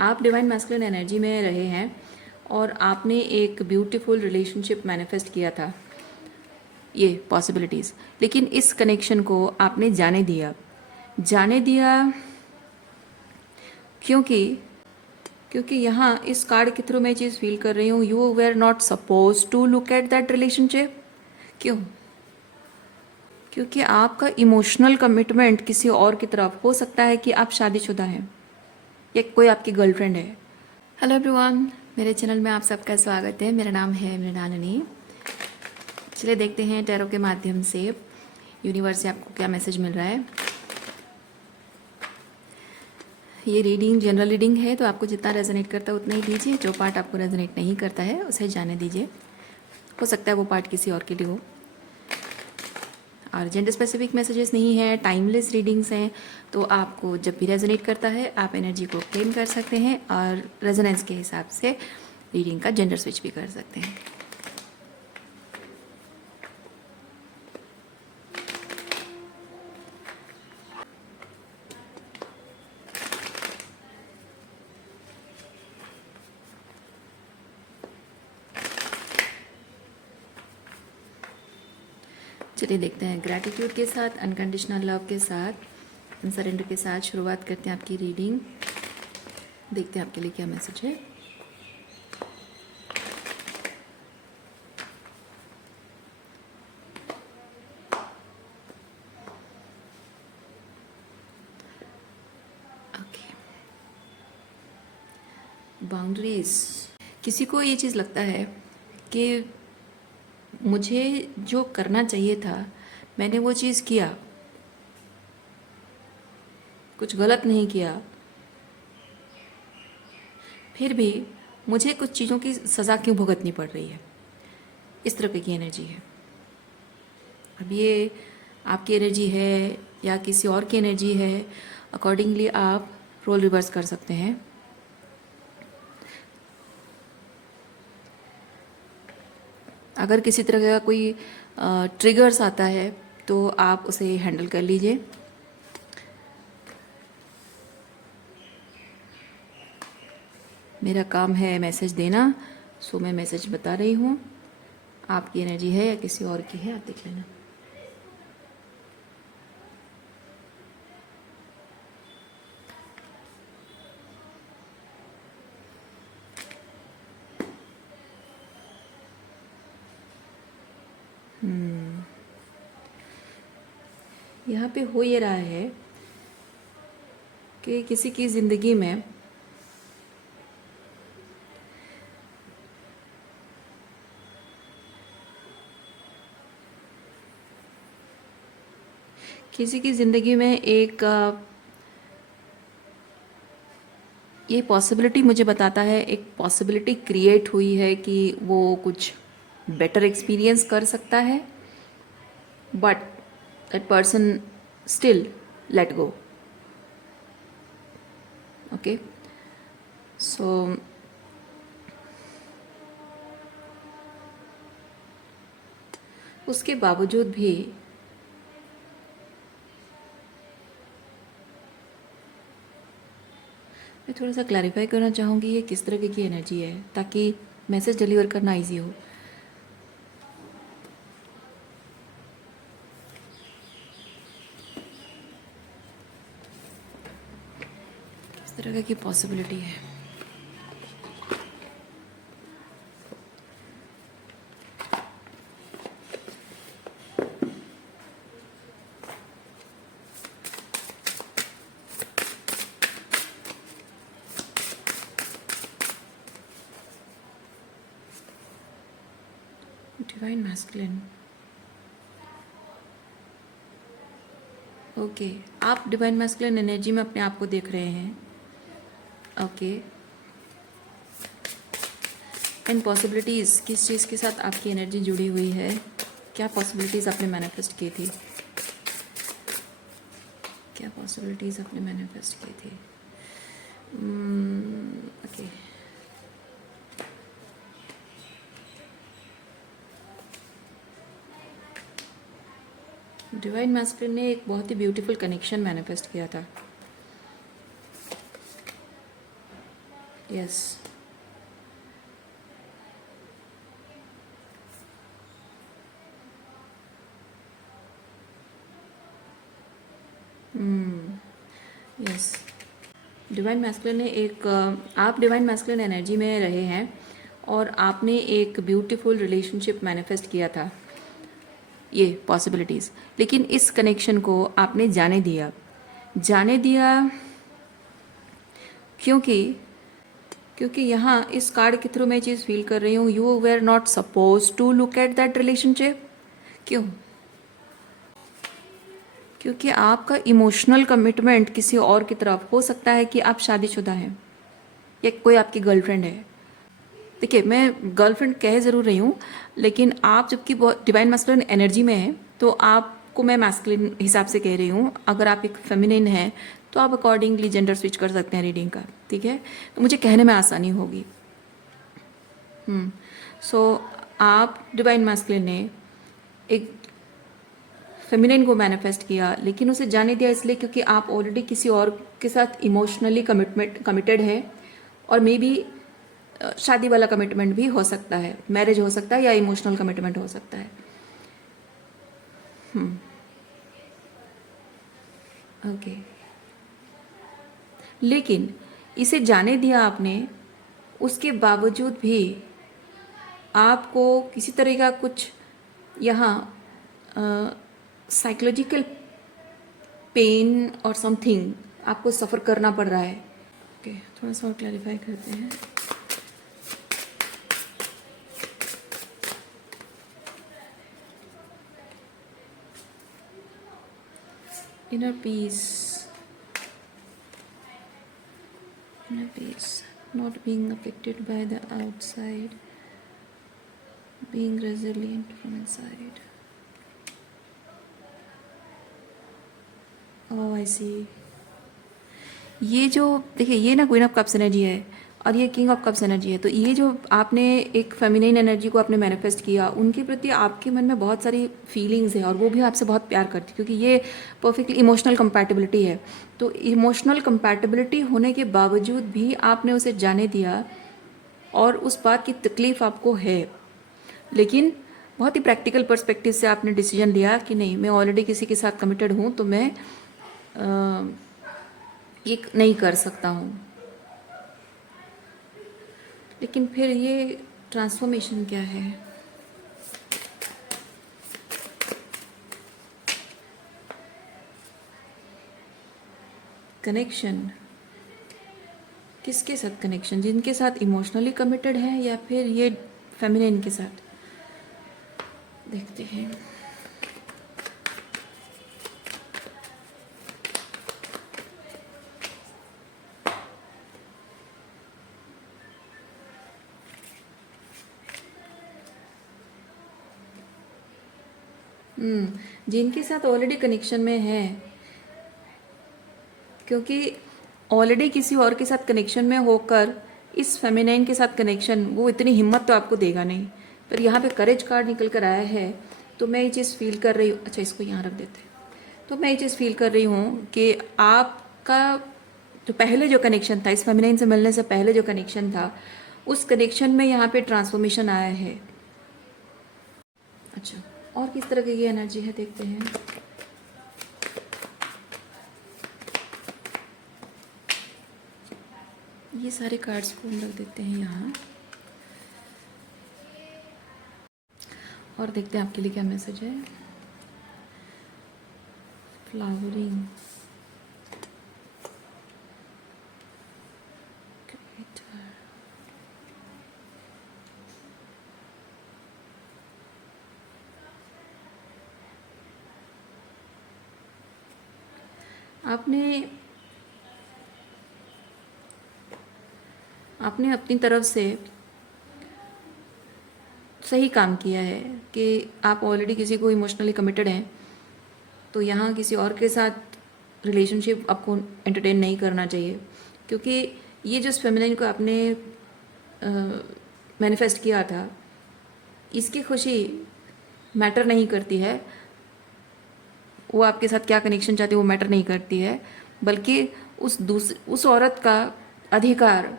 आप divine masculine energy में रहे हैं और आपने एक ब्यूटीफुल रिलेशनशिप मैनिफेस्ट किया था, ये पॉसिबिलिटीज़, लेकिन इस कनेक्शन को आपने जाने दिया क्योंकि क्योंकि यहाँ इस कार्ड के थ्रू मैं चीज़ फील कर रही हूँ, you were not suppose to look at that relationship. क्यों? क्योंकि आपका इमोशनल कमिटमेंट किसी और की तरफ हो सकता है कि आप शादीशुदा हैं या कोई आपकी गर्लफ्रेंड है। हेलो एवरीवन, मेरे चैनल में आप सबका स्वागत है। मेरा नाम है मृणालिनी। चलिए देखते हैं टैरो के माध्यम से यूनिवर्स से आपको क्या मैसेज मिल रहा है। ये रीडिंग जनरल रीडिंग है, तो आपको जितना रेजोनेट करता है उतना ही दीजिए। जो पार्ट आपको रेजोनेट नहीं करता है उसे जाने दीजिए। हो सकता है वो पार्ट किसी और के लिए हो। और जेंडर स्पेसिफिक मैसेजेस नहीं है, टाइमलेस रीडिंग्स हैं, तो आपको जब भी रेजोनेट करता है आप एनर्जी को क्लेम कर सकते हैं और रेजोनेंस के हिसाब से रीडिंग का जेंडर स्विच भी कर सकते हैं। चलिए देखते हैं। ग्रैटिट्यूड के साथ, अनकंडीशनल लव के साथ, सरेंडर के साथ शुरुआत करते हैं आपकी रीडिंग। देखते हैं आपके लिए क्या मैसेज है। Okay, boundaries. किसी को ये चीज़ लगता है कि मुझे जो करना चाहिए था मैंने वो चीज़ किया, कुछ गलत नहीं किया, फिर भी मुझे कुछ चीज़ों की सज़ा क्यों भुगतनी पड़ रही है। इस तरह की एनर्जी है। अब ये आपकी एनर्जी है या किसी और की एनर्जी है, अकॉर्डिंगली आप रोल रिवर्स कर सकते हैं। अगर किसी तरह का कोई ट्रिगर्स आता है तो आप उसे हैंडल कर लीजिए। मेरा काम है मैसेज देना, सो मैं मैसेज बता रही हूँ। आपकी एनर्जी है या किसी और की है, आप देख लेना। यहाँ पे हो ये रहा है कि किसी की ज़िंदगी में एक ये पॉसिबिलिटी मुझे बताता है, एक पॉसिबिलिटी क्रिएट हुई है कि वो कुछ बेटर एक्सपीरियंस कर सकता है, but that person still let go. Okay, so उसके बावजूद भी मैं थोड़ा सा क्लैरिफाई करना चाहूँगी ये किस तरह की एनर्जी है, ताकि मैसेज डिलीवर करना इजी हो। किस तरह की पॉसिबिलिटी है। Divine masculine. ओके, आप डिवाइन मैस्कुलिन एनर्जी में अपने आप को देख रहे हैं। ओके, इन पॉसिबिलिटीज़, किस चीज़ के साथ आपकी एनर्जी जुड़ी हुई है, क्या पॉसिबिलिटीज़ आपने मैनिफेस्ट की थी, क्या पॉसिबिलिटीज़ आपने मैनिफेस्ट की थी। ओके, डिवाइन मैस्कुलिन ने एक बहुत ही ब्यूटीफुल कनेक्शन मैनिफेस्ट किया था। यस। यस। डिवाइन मैस्कुलिन ने एक आप डिवाइन मैस्कुलिन एनर्जी में रहे हैं और आपने एक ब्यूटीफुल रिलेशनशिप मैनिफेस्ट किया था, ये पॉसिबिलिटीज़, लेकिन इस कनेक्शन को आपने जाने दिया क्योंकि यहाँ इस कार्ड के थ्रू मैं चीज़ फील कर रही हूँ, you were not suppose to look at that relationship. क्यों? क्योंकि आपका इमोशनल कमिटमेंट किसी और की तरफ हो सकता है कि आप शादीशुदा हैं या कोई आपकी गर्लफ्रेंड है। देखिए, मैं गर्लफ्रेंड कह ज़रूर रही हूँ, लेकिन आप जबकि डिवाइन मैस्कुलिन एनर्जी में है तो आपको मैं मैस्कुलिन हिसाब से कह रही हूँ। अगर आप एक फेमिनिन है तो आप अकॉर्डिंगली जेंडर स्विच कर सकते हैं रीडिंग का, ठीक है? तो मुझे कहने में आसानी होगी। सो आप डिवाइन मैस्कुलिन ने एक फेमिनिन को मैनिफेस्ट किया, लेकिन उसे जाने दिया इसलिए क्योंकि आप ऑलरेडी किसी और के साथ इमोशनली कमिटेड है, और मे बी शादी वाला कमिटमेंट भी हो सकता है, मैरिज हो सकता है या इमोशनल कमिटमेंट हो सकता है। ओके। लेकिन इसे जाने दिया आपने, उसके बावजूद भी आपको किसी तरह का कुछ यहाँ साइकोलॉजिकल पेन और समथिंग आपको सफ़र करना पड़ रहा है। ओके, थोड़ा सा और क्लैरिफाई करते हैं। inner peace not being affected by the outside, being resilient from inside. Oh, I see. ये जो देखिए, ये ना क्वीन ऑफ कप्स एनर्जी है और ये किंग ऑफ कप्स एनर्जी है। तो ये जो आपने एक फेमिनिन एनर्जी को आपने मैनिफेस्ट किया, उनके प्रति आपके मन में बहुत सारी फीलिंग्स हैं और वो भी आपसे बहुत प्यार करती है, क्योंकि ये परफेक्टली इमोशनल कंपैटिबिलिटी है। तो इमोशनल कंपैटिबिलिटी होने के बावजूद भी आपने उसे जाने दिया और उस बात की तकलीफ़ आपको है, लेकिन बहुत ही प्रैक्टिकल पर्सपेक्टिव से आपने डिसीजन लिया कि नहीं, मैं ऑलरेडी किसी के साथ कमिटेड हूँ तो मैं ये नहीं कर सकता हूँ। लेकिन फिर ये ट्रांसफॉर्मेशन क्या है? कनेक्शन किसके साथ? कनेक्शन जिनके साथ इमोशनली कमिटेड है या फिर ये फेमिनिन के साथ? देखते हैं। जिनके साथ ऑलरेडी कनेक्शन में है, क्योंकि ऑलरेडी किसी और के साथ कनेक्शन में होकर इस फेमिनाइन के साथ कनेक्शन, वो इतनी हिम्मत तो आपको देगा नहीं। पर यहाँ पे करेज कार्ड निकल कर आया है, तो मैं ये चीज़ फील कर रही हूँ। अच्छा, इसको यहाँ रख देते हैं। तो मैं ये चीज़ फील कर रही हूँ कि आपका जो पहले जो कनेक्शन था, इस फेमिनाइन से मिलने से पहले जो कनेक्शन था, उस कनेक्शन में यहाँ पे ट्रांसफॉर्मेशन आया है। अच्छा, और किस तरह की ये एनर्जी है देखते हैं। ये सारे कार्ड्स को हम रख देते हैं यहाँ और देखते हैं आपके लिए क्या मैसेज है। फ्लावरिंग, आपने अपनी तरफ से सही काम किया है कि आप ऑलरेडी किसी को इमोशनली कमिटेड हैं, तो यहाँ किसी और के साथ रिलेशनशिप आपको एंटरटेन नहीं करना चाहिए, क्योंकि ये जो फेमिनाइन को आपने मैनिफेस्ट किया था, इसकी खुशी मैटर नहीं करती है। वो आपके साथ क्या कनेक्शन चाहती है वो मैटर नहीं करती है, बल्कि उस औरत का अधिकार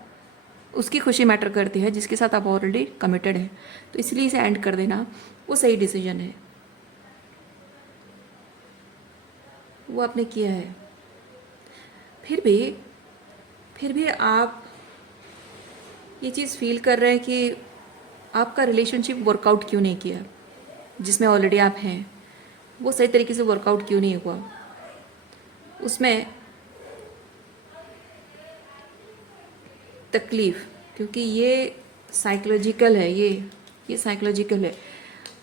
उसकी खुशी मैटर करती है जिसके साथ आप ऑलरेडी कमिटेड हैं, तो इसलिए इसे एंड कर देना वो सही डिसीजन है, वो आपने किया है। फिर भी आप ये चीज़ फील कर रहे हैं कि आपका रिलेशनशिप वर्कआउट क्यों नहीं किया, जिसमें ऑलरेडी आप हैं वो सही तरीके से वर्कआउट क्यों नहीं हुआ। उसमें तकलीफ़, क्योंकि ये साइकोलॉजिकल है, ये साइकोलॉजिकल है,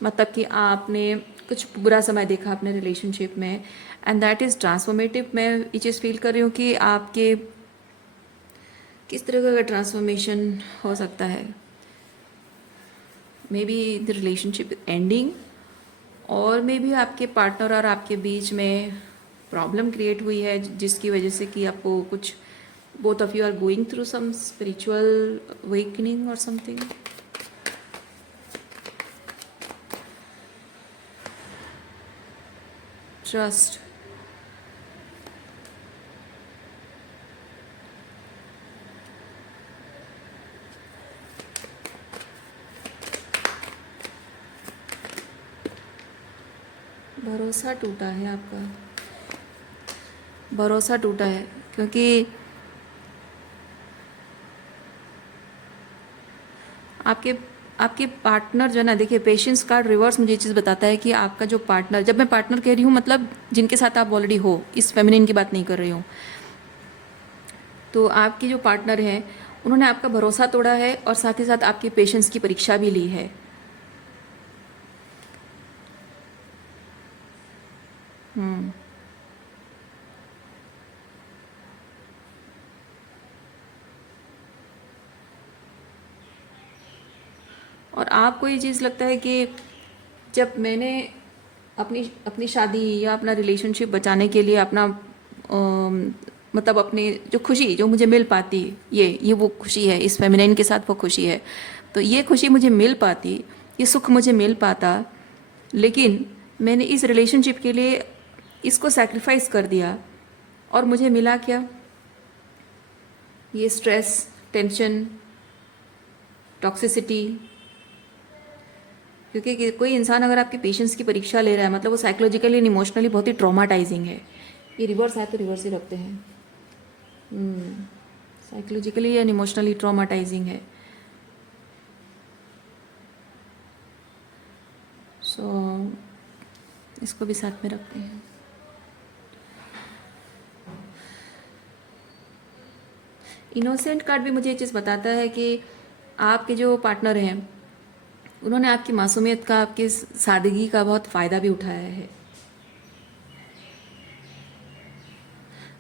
मतलब कि आपने कुछ बुरा समय देखा अपने रिलेशनशिप में एंड दैट इज़ ट्रांसफॉर्मेटिव। मैं ये चीज़ फील कर रही हूँ कि आपके किस तरह का ट्रांसफॉर्मेशन हो सकता है। May be the relationship ending, और मे बी आपके पार्टनर और आपके बीच में प्रॉब्लम क्रिएट हुई है जिसकी वजह से कि आपको कुछ, both of you are going through some spiritual awakening or something. Trust. भरोसा टूटा है आपका, भरोसा टूटा है, क्योंकि आपके पार्टनर जो है ना, देखिए पेशेंस कार्ड रिवर्स मुझे ये चीज़ बताता है कि आपका जो पार्टनर, जब मैं पार्टनर कह रही हूँ मतलब जिनके साथ आप ऑलरेडी हो, इस फेमिनिन की बात नहीं कर रही हूँ, तो आपके जो पार्टनर हैं उन्होंने आपका भरोसा तोड़ा है और साथ ही साथ आपकी पेशेंस की परीक्षा भी ली है। और आपको ये चीज़ लगता है कि जब मैंने अपनी शादी या अपना रिलेशनशिप बचाने के लिए अपना मतलब अपने जो खुशी जो मुझे मिल पाती, ये वो खुशी है, इस फेमिनाइन के साथ वो खुशी है, तो ये खुशी मुझे मिल पाती, ये सुख मुझे मिल पाता, लेकिन मैंने इस रिलेशनशिप के लिए इसको सैक्रिफाइस कर दिया और मुझे मिला क्या, ये स्ट्रेस, टेंशन, टॉक्सिसिटी। क्योंकि कोई इंसान अगर आपके पेशेंस की परीक्षा ले रहा है मतलब वो साइकोलॉजिकली एंड इमोशनली बहुत ही ट्रॉमाटाइजिंग है। ये रिवर्स है तो रिवर्स ही रखते हैं, साइकोलॉजिकली एंड इमोशनली ट्रॉमाटाइजिंग है। सो इसको भी साथ में रखते हैं। इनोसेंट कार्ड भी मुझे ये चीज़ बताता है कि आपके जो पार्टनर हैं उन्होंने आपकी मासूमियत का, आपकी सादगी का बहुत फ़ायदा भी उठाया है।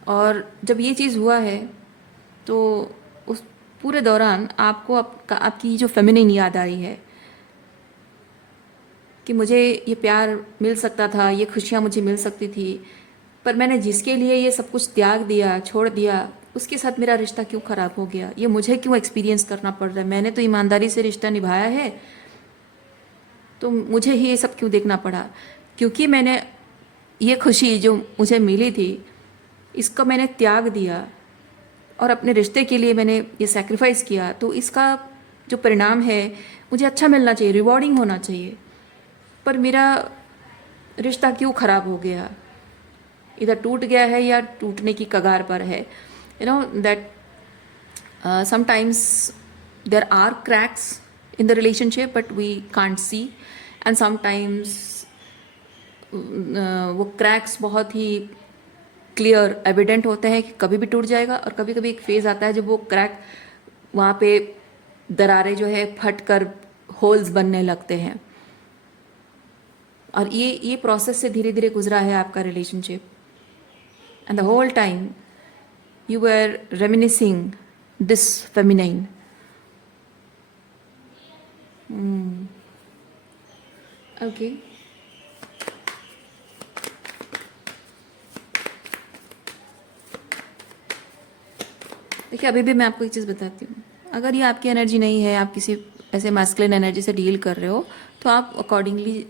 और जब ये चीज़ हुआ है तो उस पूरे दौरान आपको आपकी जो फेमिनिन याद आई है कि मुझे ये प्यार मिल सकता था, ये खुशियाँ मुझे मिल सकती थी, पर मैंने जिसके लिए ये सब कुछ त्याग दिया, छोड़ दिया, उसके साथ मेरा रिश्ता क्यों ख़राब हो गया, ये मुझे क्यों एक्सपीरियंस करना पड़ रहा है, मैंने तो ईमानदारी से रिश्ता निभाया है, तो मुझे ही ये सब क्यों देखना पड़ा, क्योंकि मैंने ये खुशी जो मुझे मिली थी इसको मैंने त्याग दिया और अपने रिश्ते के लिए मैंने ये सैक्रिफाइस किया, तो इसका जो परिणाम है मुझे अच्छा मिलना चाहिए, रिवॉर्डिंग होना चाहिए, पर मेरा रिश्ता क्यों ख़राब हो गया, इधर टूट गया है या टूटने की कगार पर है। You know that sometimes there are cracks in the relationship but we can't see, and sometimes वो क्रैक्स बहुत ही क्लियर एविडेंट होते हैं कि कभी भी टूट जाएगा, और कभी कभी एक फेज़ आता है जब वो क्रैक, वहाँ पे दरारें जो है फट कर होल्स बनने लगते हैं, और ये प्रोसेस से धीरे धीरे गुजरा है आपका relationship, and the whole time you were reminiscing this feminine. Okay, देखिए अभी भी मैं आपको एक चीज़ बताती हूँ, अगर ये आपकी एनर्जी नहीं है, आप किसी ऐसे मैस्कुलिन एनर्जी से डील कर रहे हो, तो आप अकॉर्डिंगली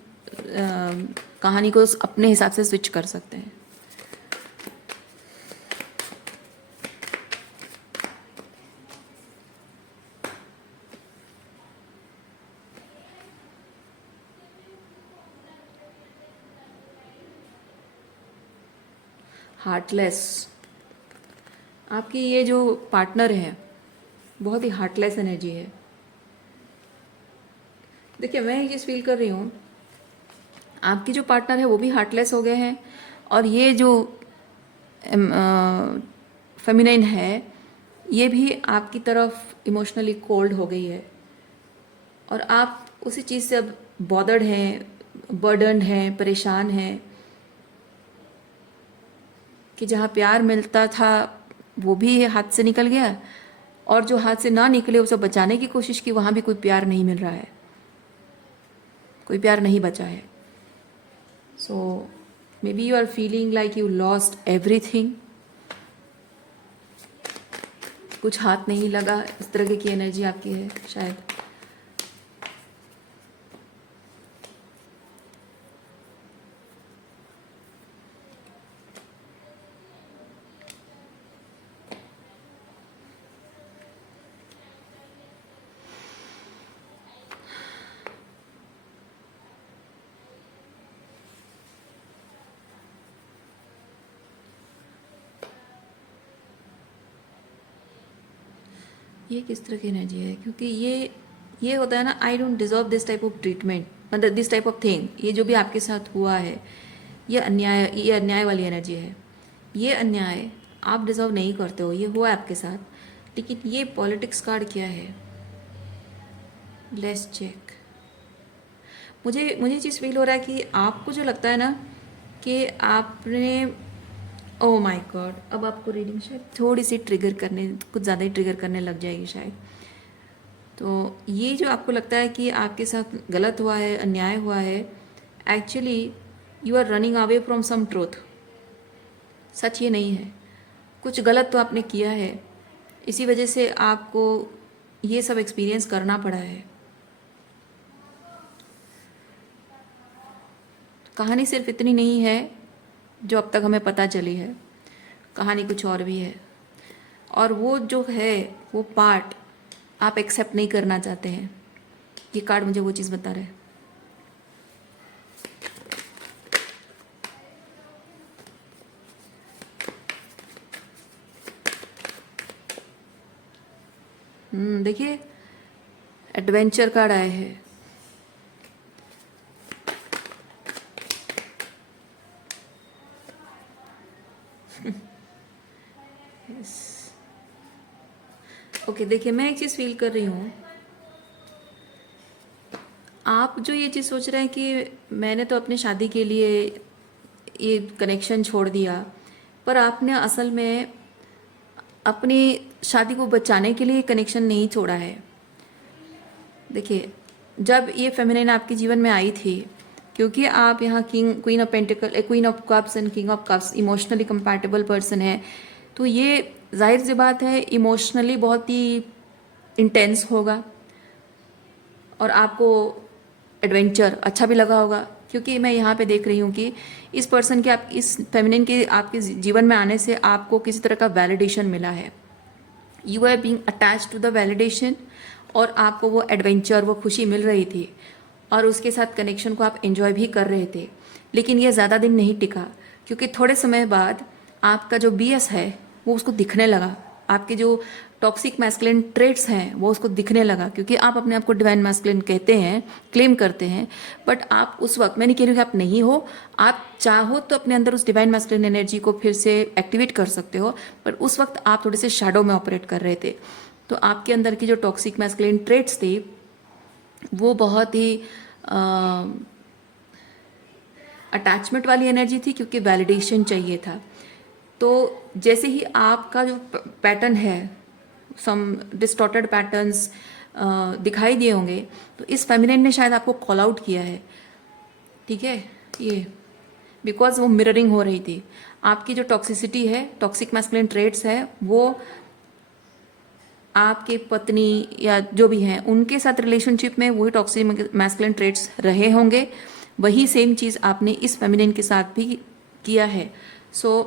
कहानी को अपने हिसाब से स्विच कर सकते हैं। हार्टलेस। आपकी ये जो पार्टनर है बहुत ही हार्टलेस एनर्जी है। देखिए मैं ये चीज़ फील कर रही हूँ, आपकी जो पार्टनर है वो भी हार्टलेस हो गए हैं, और ये जो फेमिनाइन है ये भी आपकी तरफ इमोशनली कोल्ड हो गई है, और आप उसी चीज़ से अब बॉदर्ड हैं, बर्डन्ड हैं, परेशान हैं कि जहाँ प्यार मिलता था वो भी हाथ से निकल गया, और जो हाथ से ना निकले उसे बचाने की कोशिश की, वहाँ भी कोई प्यार नहीं मिल रहा है, कोई प्यार नहीं बचा है। So maybe you are feeling like you lost everything, कुछ हाथ नहीं लगा, इस तरह की एनर्जी आपकी है शायद। ये किस तरह की एनर्जी है, क्योंकि ये होता है ना, I don't deserve this type of treatment, मतलब दिस टाइप ऑफ थिंग। ये जो भी आपके साथ हुआ है ये अन्याय वाली एनर्जी है। ये अन्याय आप डिजर्व नहीं करते हो, ये हुआ है आपके साथ। लेकिन ये पॉलिटिक्स कार्ड क्या है, लेट्स चेक। मुझे चीज़ फील हो रहा है कि आपको जो लगता है ना कि आपने, ओह माय गॉड, अब आपको रीडिंग शायद थोड़ी सी ट्रिगर करने, कुछ ज़्यादा ही ट्रिगर करने लग जाएगी शायद। तो ये जो आपको लगता है कि आपके साथ गलत हुआ है, अन्याय हुआ है, actually you are running away from some truth. सच ये नहीं है, कुछ गलत तो आपने किया है, इसी वजह से आपको ये सब एक्सपीरियंस करना पड़ा है। कहानी सिर्फ इतनी नहीं है जो अब तक हमें पता चली है, कहानी कुछ और भी है, और वो जो है वो पार्ट आप एक्सेप्ट नहीं करना चाहते हैं। ये कार्ड मुझे वो चीज़ बता रहा है। देखिए एडवेंचर कार्ड आए हैं। ओके देखिए मैं एक चीज़ फील कर रही हूँ, आप जो ये चीज़ सोच रहे हैं कि मैंने तो अपनी शादी के लिए ये कनेक्शन छोड़ दिया, पर आपने असल में अपनी शादी को बचाने के लिए कनेक्शन नहीं छोड़ा है। देखिए जब ये फेमिनिन आपके जीवन में आई थी, क्योंकि आप यहाँ queen of pentacle, queen of cups and king of cups emotionally compatible person है, तो ये जाहिर सी बात है इमोशनली बहुत ही इंटेंस होगा, और आपको एडवेंचर अच्छा भी लगा होगा। क्योंकि मैं यहाँ पे देख रही हूँ कि इस पर्सन के, आप इस फेमिनिन के आपके जीवन में आने से आपको किसी तरह का वैलिडेशन मिला है। You are being attached to the validation, और आपको वो एडवेंचर, वो खुशी मिल रही थी, और उसके साथ कनेक्शन को आप एंजॉय भी कर रहे थे। लेकिन ये ज़्यादा दिन नहीं टिका, क्योंकि थोड़े समय बाद आपका जो बीएस है वो उसको दिखने लगा, आपके जो टॉक्सिक मैस्कुलिन ट्रेट्स हैं वो उसको दिखने लगा। क्योंकि आप अपने आप को डिवाइन मैस्कुलिन कहते हैं, क्लेम करते हैं, बट आप उस वक्त, मैं नहीं कह रही हूँ कि आप नहीं हो, आप चाहो तो अपने अंदर उस डिवाइन मैस्कुलिन एनर्जी को फिर से एक्टिवेट कर सकते हो, पर उस वक्त आप थोड़े से शैडो में ऑपरेट कर रहे थे। तो आपके अंदर की जो टॉक्सिक मैस्कुलिन ट्रेट्स थी वो बहुत ही अटैचमेंट वाली एनर्जी थी, क्योंकि वैलिडेशन चाहिए था। तो जैसे ही आपका जो पैटर्न है, सम डिस्टॉर्टेड पैटर्न्स दिखाई दिए होंगे, तो इस फेमिनिन ने शायद आपको कॉल आउट किया है, ठीक है, ये बिकॉज वो मिररिंग हो रही थी। आपकी जो टॉक्सिसिटी है, टॉक्सिक मैस्कुलिन ट्रेट्स है, वो आपके पत्नी या जो भी हैं उनके साथ रिलेशनशिप में वही टॉक्सिक मैस्कुलिन ट्रेट्स रहे होंगे, वही सेम चीज़ आपने इस फेमिनिन के साथ भी किया है। सो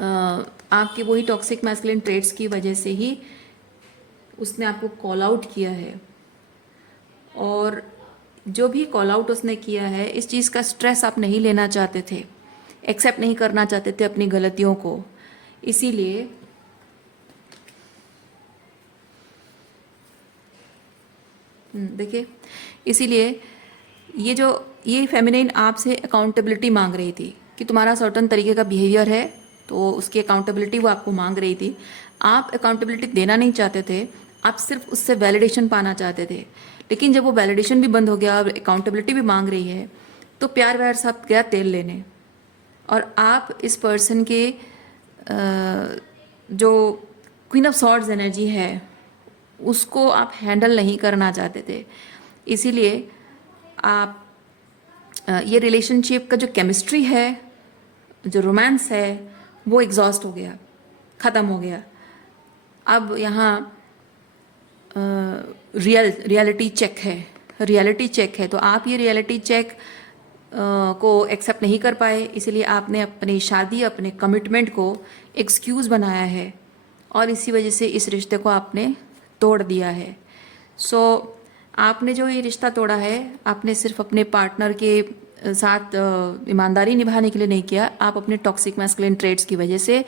आपके वही टॉक्सिक मैस्कुलिन ट्रेट्स की वजह से ही उसने आपको कॉल आउट किया है, और जो भी कॉल आउट उसने किया है, इस चीज़ का स्ट्रेस आप नहीं लेना चाहते थे, एक्सेप्ट नहीं करना चाहते थे अपनी गलतियों को। इसीलिए देखिए, इसीलिए ये फेमिनिन आपसे अकाउंटेबिलिटी मांग रही थी कि तुम्हारा सर्टन तरीके का बिहेवियर है, तो उसकी अकाउंटेबिलिटी वो आपको मांग रही थी। आप अकाउंटेबिलिटी देना नहीं चाहते थे, आप सिर्फ उससे वैलिडेशन पाना चाहते थे। लेकिन जब वो वैलिडेशन भी बंद हो गया और अकाउंटेबिलिटी भी मांग रही है, तो प्यार व्यार सब गया तेल लेने। और आप इस पर्सन के जो क्वीन ऑफ सॉर्ड्स एनर्जी है उसको आप हैंडल नहीं करना चाहते थे। इसीलिए आप ये रिलेशनशिप का जो केमिस्ट्री है, जो रोमांस है, वो एग्जॉस्ट हो गया, ख़त्म हो गया। अब यहाँ रियलिटी चेक है, तो आप ये रियलिटी चेक को एक्सेप्ट नहीं कर पाए, इसलिए आपने अपनी शादी, अपने कमिटमेंट को एक्सक्यूज़ बनाया है और इसी वजह से इस रिश्ते को आपने तोड़ दिया है। सो आपने जो ये रिश्ता तोड़ा है, आपने सिर्फ अपने पार्टनर के साथ ईमानदारी निभाने के लिए नहीं किया, आप अपने टॉक्सिक मैस्कुलिन ट्रेड्स की वजह से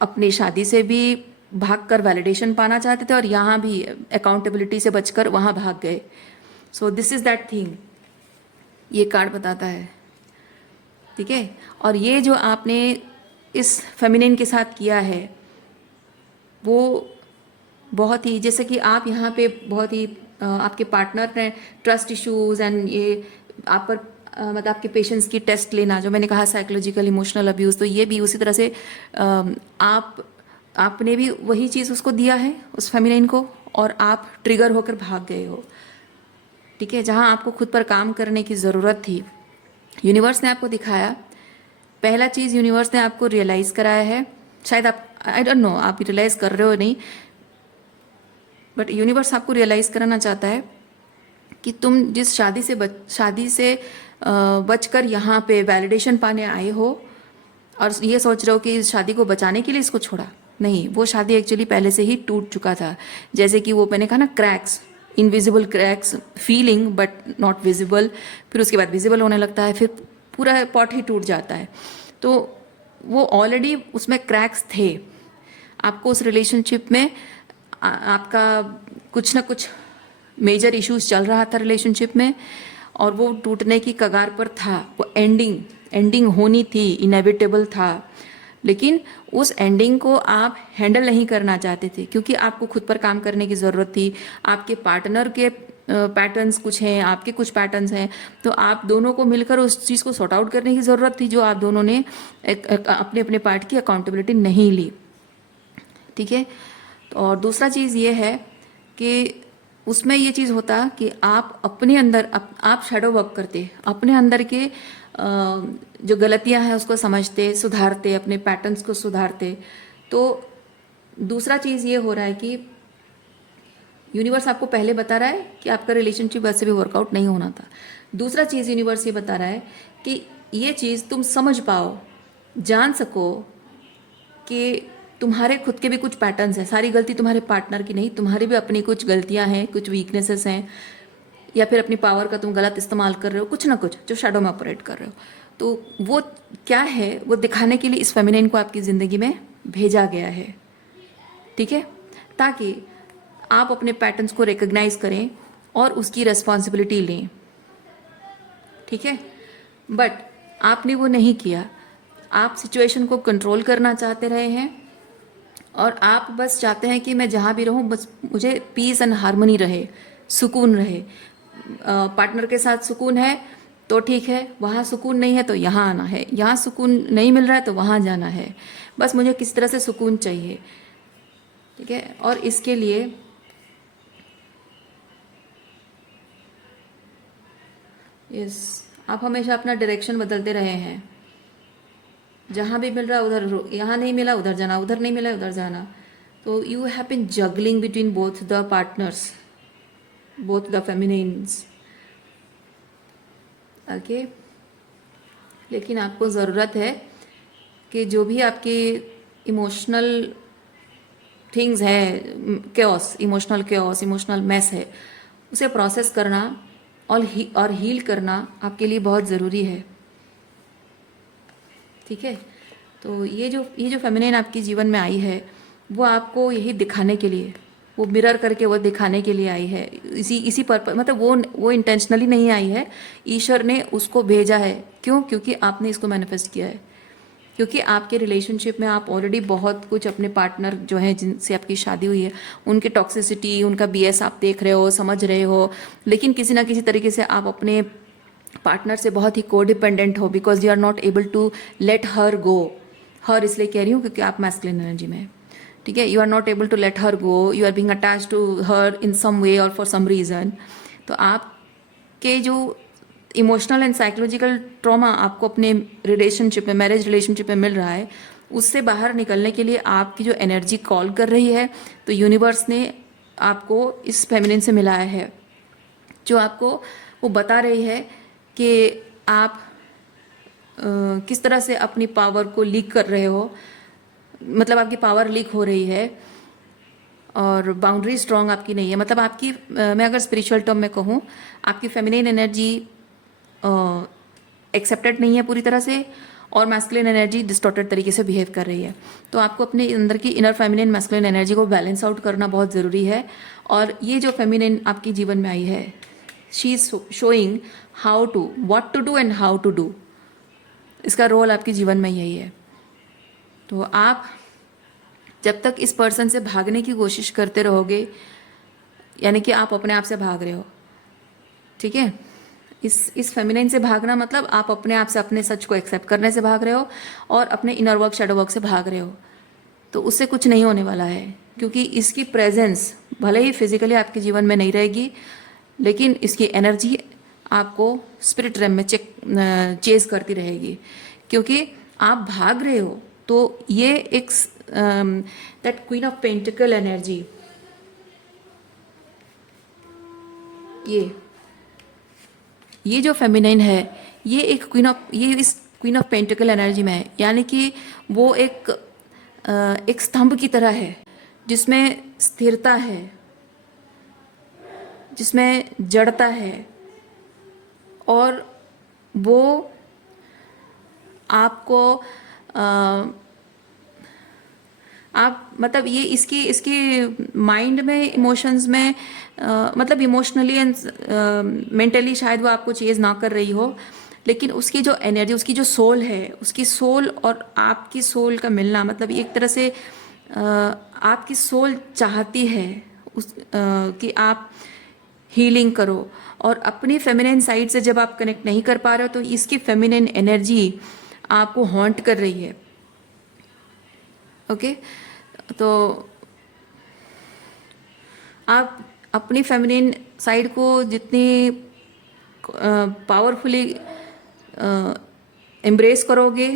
अपनी शादी से भी भागकर वैलिडेशन पाना चाहते थे और यहाँ भी अकाउंटेबिलिटी से बचकर वहाँ भाग गए। So this is that thing, ये कार्ड बताता है, ठीक है। और ये जो आपने इस फेमिनिन के साथ किया है वो बहुत ही, जैसे कि आप यहाँ पे बहुत ही आपके पार्टनर ने ट्रस्ट इश्यूज एंड ये आप पर मतलब आपके पेशेंस की टेस्ट लेना, जो मैंने कहा साइकोलॉजिकल इमोशनल अब्यूज़, तो ये भी उसी तरह से आपने भी वही चीज़ उसको दिया है, उस फेमिनिन को, और आप ट्रिगर होकर भाग गए हो, ठीक है। जहाँ आपको खुद पर काम करने की ज़रूरत थी, यूनिवर्स ने आपको दिखाया। पहला चीज़ यूनिवर्स ने आपको रियलाइज़ कराया है, शायद आप, आई डोंट नो आप रियलाइज़ कर रहे हो नहीं, बट यूनिवर्स आपको रियलाइज़ कराना चाहता है कि तुम जिस शादी से बचकर यहाँ पे वैलिडेशन पाने आए हो और ये सोच रहे हो कि इस शादी को बचाने के लिए इसको छोड़ा, नहीं, वो शादी एक्चुअली पहले से ही टूट चुका था। जैसे कि वो मैंने कहा ना, cracks, invisible cracks, feeling but not visible, फिर उसके बाद विजिबल होने लगता है, फिर पूरा पॉट ही टूट जाता है। तो वो ऑलरेडी उसमें क्रैक्स थे। आपको उस रिलेशनशिप में आपका कुछ ना कुछ मेजर इश्यूज चल रहा था रिलेशनशिप में, और वो टूटने की कगार पर था। वो एंडिंग होनी थी, इनएविटेबल था, लेकिन उस एंडिंग को आप हैंडल नहीं करना चाहते थे क्योंकि आपको खुद पर काम करने की ज़रूरत थी। आपके पार्टनर के पैटर्न्स कुछ हैं, आपके कुछ पैटर्न्स हैं, तो आप दोनों को मिलकर उस चीज़ को सॉर्ट आउट करने की ज़रूरत थी, जो आप दोनों ने अपने अपने पार्ट की अकाउंटेबिलिटी नहीं ली, ठीक है। और दूसरा चीज़ ये है कि उसमें ये चीज़ होता कि आप अपने अंदर आप शैडो वर्क करते, अपने अंदर के जो गलतियां हैं उसको समझते, सुधारते, अपने पैटर्न्स को सुधारते। तो दूसरा चीज़ ये हो रहा है कि यूनिवर्स आपको पहले बता रहा है कि आपका रिलेशनशिप वैसे भी वर्कआउट नहीं होना था। दूसरा चीज़ यूनिवर्स ये बता रहा है कि ये चीज़ तुम समझ पाओ, जान सको कि तुम्हारे खुद के भी कुछ पैटर्न्स हैं। सारी गलती तुम्हारे पार्टनर की नहीं, तुम्हारी भी अपनी कुछ गलतियां हैं, कुछ वीकनेसेस हैं, या फिर अपनी पावर का तुम गलत इस्तेमाल कर रहे हो, कुछ ना कुछ जो शैडो में ऑपरेट कर रहे हो। तो वो क्या है, वो दिखाने के लिए इस फेमिनिन को आपकी ज़िंदगी में भेजा गया है, ठीक है, ताकि आप अपने पैटर्न्स को रिकग्नाइज करें और उसकी रेस्पॉन्सिबिलिटी लें, ठीक है। बट आपने वो नहीं किया। आप सिचुएशन को कंट्रोल करना चाहते रहे हैं और आप बस चाहते हैं कि मैं जहाँ भी रहूँ बस मुझे पीस एंड हार्मनी रहे, सुकून रहे। पार्टनर के साथ सुकून है तो ठीक है, वहाँ सुकून नहीं है तो यहाँ आना है, यहाँ सुकून नहीं मिल रहा है तो वहाँ जाना है, बस मुझे किस तरह से सुकून चाहिए, ठीक है। और इसके लिए आप हमेशा अपना डायरेक्शन बदलते रहे हैं। जहाँ भी मिल रहा है उधर, यहाँ नहीं मिला उधर जाना, उधर नहीं मिला उधर जाना। तो you have been juggling between both the partners, both the feminines, okay. लेकिन आपको ज़रूरत है कि जो भी आपकी इमोशनल थिंग्स है, केओस, इमोशनल मैस है, उसे प्रोसेस करना और हील करना आपके लिए बहुत ज़रूरी है, ठीक है। तो ये जो फेमिनिन आपकी जीवन में आई है, वो आपको यही दिखाने के लिए, वो मिरर करके वो दिखाने के लिए आई है। इसी पर्पज, मतलब वो इंटेंशनली नहीं आई है, ईश्वर ने उसको भेजा है। क्यों? क्योंकि आपने इसको मैनिफेस्ट किया है। क्योंकि आपके रिलेशनशिप में आप ऑलरेडी बहुत कुछ अपने पार्टनर जो हैं जिनसे आपकी शादी हुई है, उनकी टॉक्सिसिटी, उनका बीएस आप देख रहे हो, समझ रहे हो, लेकिन किसी ना किसी तरीके से आप अपने पार्टनर से बहुत ही कोडिपेंडेंट हो, because you are not able to let her go. Her इसलिए कह रही हूँ क्योंकि आप मैस्कुलिन एनर्जी में है, ठीक है। You are not able to let her go, you are being attached to her in some way और फॉर सम रीज़न। तो आपके जो इमोशनल एंड साइकोलॉजिकल ट्रॉमा आपको अपने रिलेशनशिप में, मैरिज रिलेशनशिप में मिल रहा है, उससे बाहर निकलने के लिए आपकी जो एनर्जी कॉल कर रही है, तो यूनिवर्स ने आपको इस फेमिनिन से मिलाया है, जो आपको वो बता रही है कि आप किस तरह से अपनी पावर को लीक कर रहे हो, मतलब आपकी पावर लीक हो रही है और बाउंड्री स्ट्रांग आपकी नहीं है। मतलब आपकी मैं अगर स्पिरिचुअल टर्म में कहूँ, आपकी फेमिनिन एनर्जी एक्सेप्टेड नहीं है पूरी तरह से, और मैस्कुलिन एनर्जी डिस्टॉर्टेड तरीके से बिहेव कर रही है। तो आपको अपने अंदर की इनर फेमिनिन मैस्कुलिन एनर्जी को बैलेंस आउट करना बहुत ज़रूरी है। और ये जो फेमिनिन आपकी जीवन में आई है, she is showing how to, what to do and how to do. इसका रोल आपके जीवन में यही है। तो आप जब तक इस पर्सन से भागने की कोशिश करते रहोगे, यानी कि आप अपने आप से भाग रहे हो, ठीक है। इस फेमिनिन से भागना मतलब आप अपने आप से, अपने सच को एक्सेप्ट करने से भाग रहे हो और अपने इनर वर्क, शैडो वर्क से भाग रहे हो। तो उससे कुछ नहीं होने वाला है, क्योंकि इसकी प्रेजेंस भले ही फिजिकली आपके जीवन में नहीं रहेगी, लेकिन इसकी एनर्जी आपको स्पिरिट रेम में चेज करती रहेगी, क्योंकि आप भाग रहे हो। तो ये एक that queen of pentacle energy, ये जो फेमिनाइन है, ये इस क्वीन ऑफ पेंटिकल एनर्जी में है। यानी कि वो एक स्तंभ की तरह है, जिसमें स्थिरता है, जिसमें जड़ता है, और वो आपको आप मतलब ये इसकी माइंड में, इमोशंस में, मतलब इमोशनली एंड मेंटली शायद वो आपको चेज ना कर रही हो, लेकिन उसकी जो एनर्जी, उसकी जो सोल है, उसकी सोल और आपकी सोल का मिलना, मतलब एक तरह से आपकी सोल चाहती है कि आप हीलिंग करो। और अपनी फेमिनिन साइड से जब आप कनेक्ट नहीं कर पा रहे हो, तो इसकी फेमिनिन एनर्जी आपको हॉन्ट कर रही है। ओके, तो आप अपनी फेमिनिन साइड को जितनी पावरफुली एम्ब्रेस करोगे,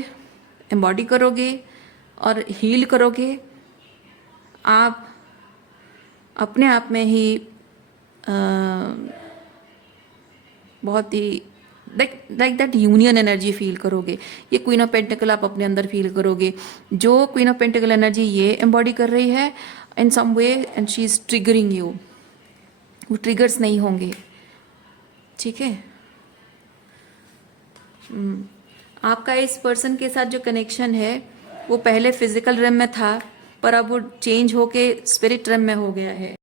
एम्बॉडी करोगे और हील करोगे, आप अपने आप में ही बहुत ही like that union energy feel करोगे। ये क्वीन ऑफ पेंटिकल आप अपने अंदर फील करोगे। जो क्वीन ऑफ पेंटिकल एनर्जी ये एम्बॉडी कर रही है in some way, and she is triggering you. वो ट्रिगर्स नहीं होंगे, ठीक है। आपका इस पर्सन के साथ जो कनेक्शन है, वो पहले फिजिकल रेम में था, पर अब वो चेंज होके स्पिरिट रेम में हो गया है।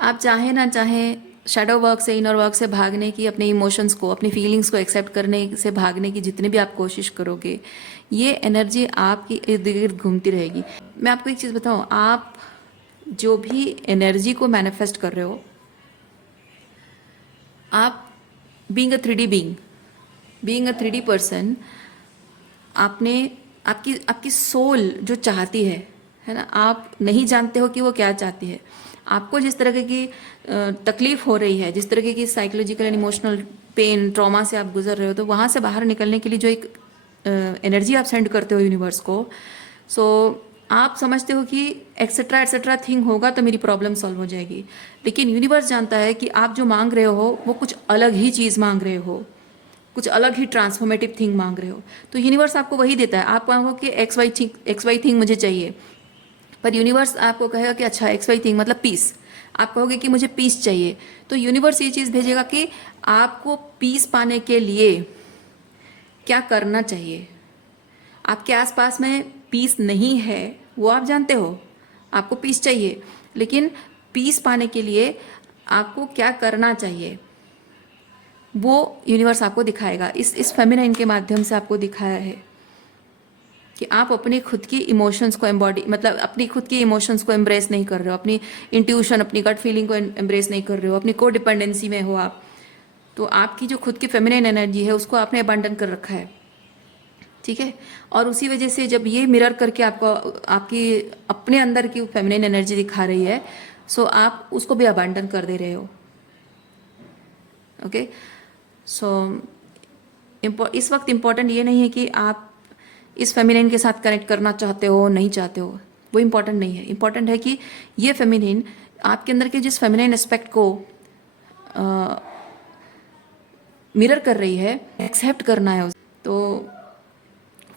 आप चाहे ना चाहे शैडो वर्क से, इनर वर्क से भागने की, अपने इमोशंस को, अपनी फीलिंग्स को एक्सेप्ट करने से भागने की जितनी भी आप कोशिश करोगे, ये एनर्जी आपकी इर्द गिर्द घूमती रहेगी। मैं आपको एक चीज़ बताऊं, आप जो भी एनर्जी को मैनिफेस्ट कर रहे हो, आप being a 3D being, being a 3D person, आपने आपकी सोल जो चाहती है ना, आप नहीं जानते हो कि वो क्या चाहती है। आपको जिस तरह की तकलीफ हो रही है, जिस तरह की psychological and emotional pain, trauma से आप गुजर रहे हो, तो वहाँ से बाहर निकलने के लिए जो एक एनर्जी आप सेंड करते हो यूनिवर्स को, सो आप समझते हो कि एक्सेट्रा एक्सेट्रा थिंग होगा तो मेरी प्रॉब्लम सॉल्व हो जाएगी। लेकिन यूनिवर्स जानता है कि आप जो मांग रहे हो वो कुछ अलग ही चीज़ मांग रहे हो, कुछ अलग ही ट्रांसफॉर्मेटिव थिंग मांग रहे हो। तो यूनिवर्स आपको वही देता है। आप मांगो कि एक्स वाई थिंग मुझे चाहिए, पर यूनिवर्स आपको कहेगा कि अच्छा एक्स वाई थिंग मतलब पीस। आप कहोगे कि मुझे पीस चाहिए, तो यूनिवर्स ये चीज़ भेजेगा कि आपको पीस पाने के लिए क्या करना चाहिए। आपके आसपास में पीस नहीं है, वो आप जानते हो, आपको पीस चाहिए, लेकिन पीस पाने के लिए आपको क्या करना चाहिए वो यूनिवर्स आपको दिखाएगा। इस फेमिनाइन के माध्यम से आपको दिखाया है कि आप अपनी खुद की इमोशंस को एम्बॉडी, मतलब अपनी खुद की इमोशंस को एम्ब्रेस नहीं कर रहे हो, अपनी इंट्यूशन, अपनी गट फीलिंग को एम्ब्रेस नहीं कर रहे हो, अपनी को डिपेंडेंसी में हो आप, तो आपकी जो खुद की फेमिनाइन एनर्जी है उसको आपने अबंडन कर रखा है, ठीक है। और उसी वजह से जब ये मिरर करके आपको आपकी अपने अंदर की फेमिनाइन एनर्जी दिखा रही है, सो आप उसको भी अबंडन कर दे रहे हो। ओके, सो इस वक्त इम्पॉर्टेंट ये नहीं है कि आप इस फेमिनिन के साथ कनेक्ट करना चाहते हो नहीं चाहते हो, वो इम्पॉर्टेंट नहीं है। इम्पॉर्टेंट है कि ये फेमिनिन आपके अंदर के जिस फेमिनिन एस्पेक्ट को मिरर कर रही है, एक्सेप्ट करना है। तो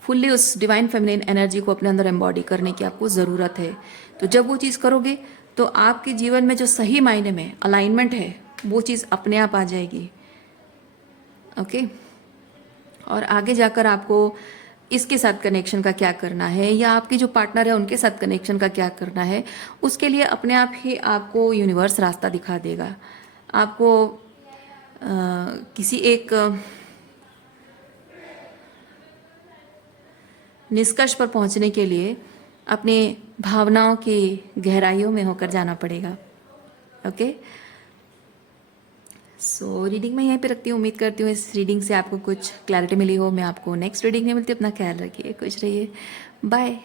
फुल्ली उस डिवाइन फेमिनिन एनर्जी को अपने अंदर एम्बॉडी करने की आपको ज़रूरत है। तो जब वो चीज़ करोगे तो आपके जीवन में जो सही मायने में अलाइनमेंट है वो चीज़ अपने आप आ जाएगी। ओके, और आगे जाकर आपको इसके साथ कनेक्शन का क्या करना है या आपके जो पार्टनर है उनके साथ कनेक्शन का क्या करना है, उसके लिए अपने आप ही आपको यूनिवर्स रास्ता दिखा देगा। आपको किसी एक निष्कर्ष पर पहुंचने के लिए अपनी भावनाओं की गहराइयों में होकर जाना पड़ेगा। ओके, सो रीडिंग मैं यहीं पे रखती हूँ। उम्मीद करती हूँ इस रीडिंग से आपको कुछ क्लैरिटी मिली हो। मैं आपको नेक्स्ट रीडिंग में मिलती हूँ। अपना ख्याल रखिए, खुश रहिए, बाय।